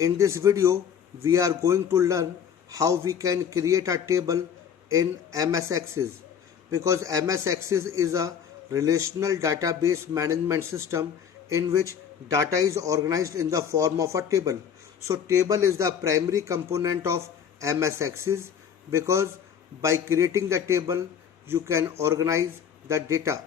In this video, we are going to learn how we can create a table in MS Access, because MS Access is a relational database management system in which data is organized in the form of a table. So table is the primary component of MS Access, because by creating the table you can organize the data.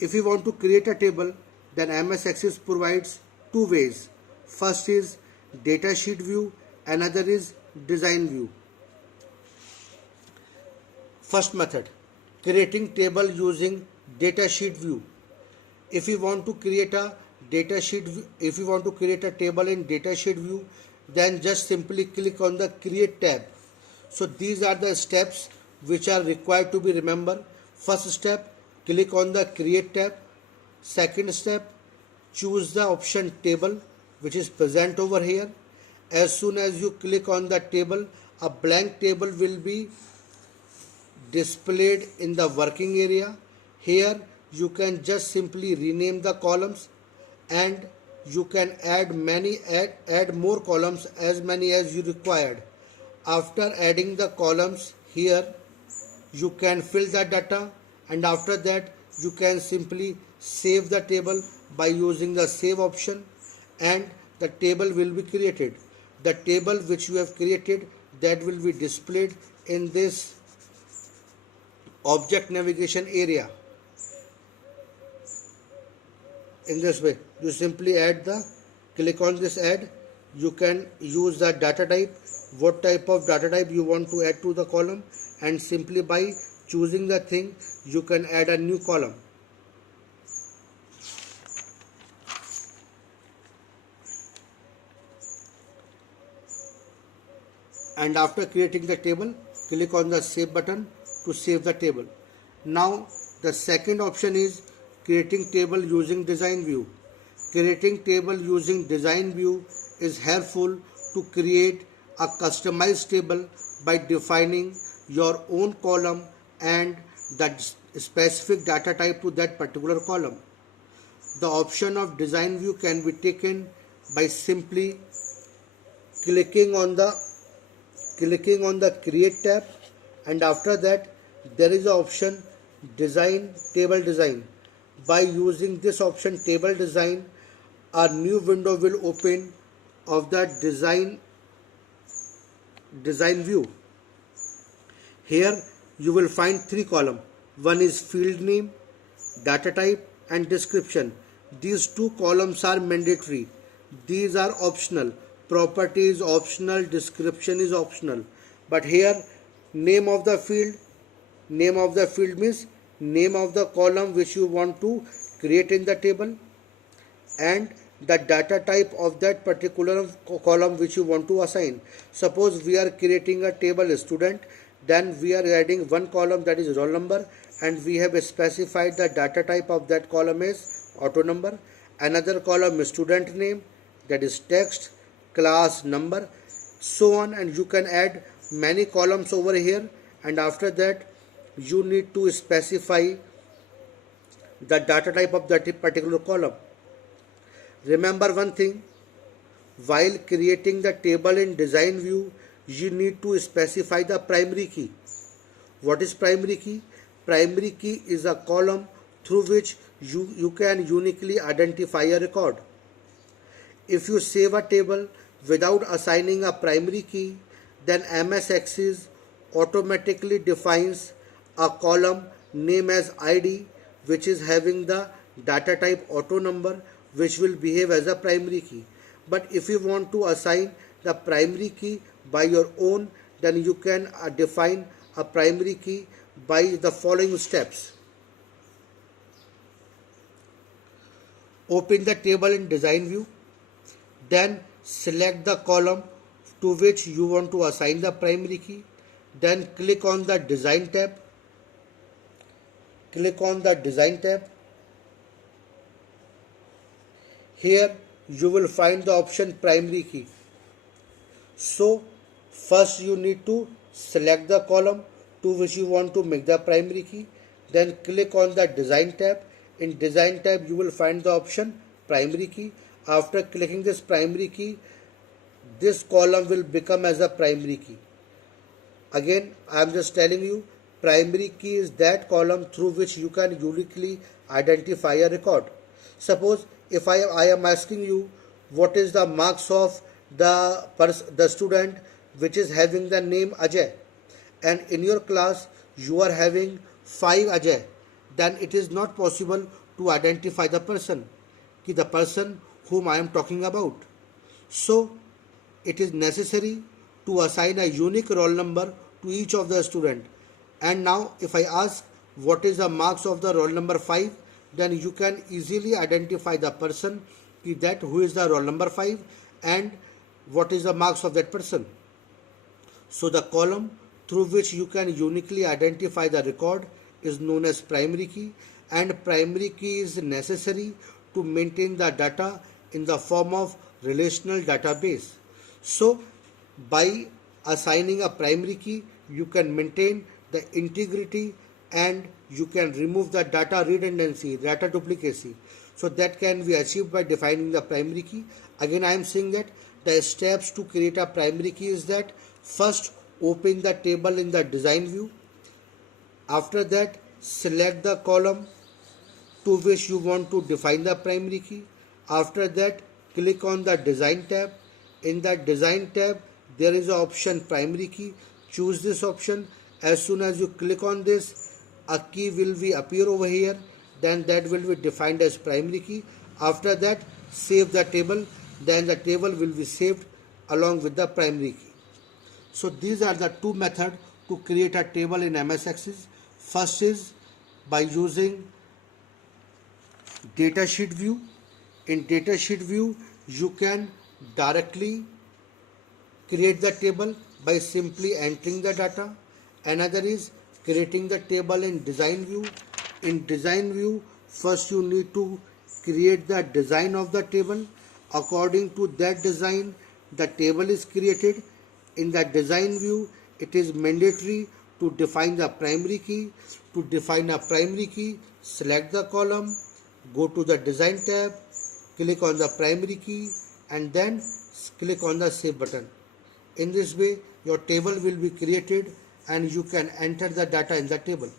If you want to create a table, then MS Access provides two ways. First is datasheet view, another is design view. First method, creating table using datasheet view. If you want to create a table in datasheet view, then just simply click on the create tab. So these are the steps which are required to be remembered. First step, click on the create tab. Second step, choose the option table, which is present over here. As soon as you click on the table, a blank table will be displayed in the working area. Here you can just simply rename the columns, and you can add more columns, as many as you required. After adding the columns here, you can fill the data, and after that you can simply save the table by using the save option, and the table will be created. The table which you have created, that will be displayed in this object navigation area. In this way, you simply click on this add. You can use the data type, what type of data type you want to add to the column, and simply by choosing the thing you can add a new column. And after creating the table, click on the save button to save the table. Now the second option is creating table using design view. Creating table using design view is helpful to create a customized table by defining your own column and the specific data type to that particular column. The option of design view can be taken by simply clicking on the create tab, and after that there is the option table design. By using this option table design, a new window will open of the design view. Here you will find three columns. One is field name, data type, and description. These two columns are mandatory. These are optional. Property is optional, description is optional. But here name of the field means name of the column which you want to create in the table, and the data type of that particular column which you want to assign. Suppose we are creating a table student, then we are adding one column, that is roll number, and we have specified the data type of that column is auto number. Another column is student name, that is text, class, number, so on, and you can add many columns over here. And after that you need to specify the data type of that particular column. Remember one thing, while creating the table in design view, you need to specify the primary key. What is primary key? Primary key is a column through which you can uniquely identify a record. If you save a table without assigning a primary key, then MS Access automatically defines a column name as ID, which is having the data type auto number, which will behave as a primary key. But if you want to assign the primary key by your own, then you can define a primary key by the following steps. Open the table in design view, then select the column to which you want to assign the primary key, then click on the design tab. Here you will find the option primary key. So first you need to select the column to which you want to make the primary key, then click on the design tab. In design tab you will find the option primary key. After clicking this primary key, this column will become as a primary key. Again, I am just telling you, primary key is that column through which you can uniquely identify a record. Suppose if I am asking you what is the marks of the student which is having the name Ajay, and in your class you are having 5 Ajay, then it is not possible to identify the person whom I am talking about. So it is necessary to assign a unique roll number to each of the student. And now if I ask what is the marks of the roll number 5, then you can easily identify the person that who is the roll number 5 and what is the marks of that person. So the column through which you can uniquely identify the record is known as primary key, and primary key is necessary to maintain the data in the form of relational database. So by assigning a primary key, you can maintain the integrity and you can remove the data redundancy, data duplicacy. So that can be achieved by defining the primary key. Again, I am saying that the steps to create a primary key is that first open the table in the design view. After that, select the column to which you want to define the primary key. After that, click on the design tab. In the design tab, there is an option primary key. Choose this option. As soon as you click on this, a key will be appear over here. Then that will be defined as primary key. After that, save the table. Then the table will be saved along with the primary key. So these are the two methods to create a table in MS Access. First is by using datasheet view. In datasheet view, you can directly create the table by simply entering the data. Another is creating the table in design view. In design view, first you need to create the design of the table. According to that design, the table is created. In the design view, it is mandatory to define the primary key. To define a primary key, select the column, go to the design tab, click on the primary key and then click on the save button. In this way, your table will be created and you can enter the data in the table.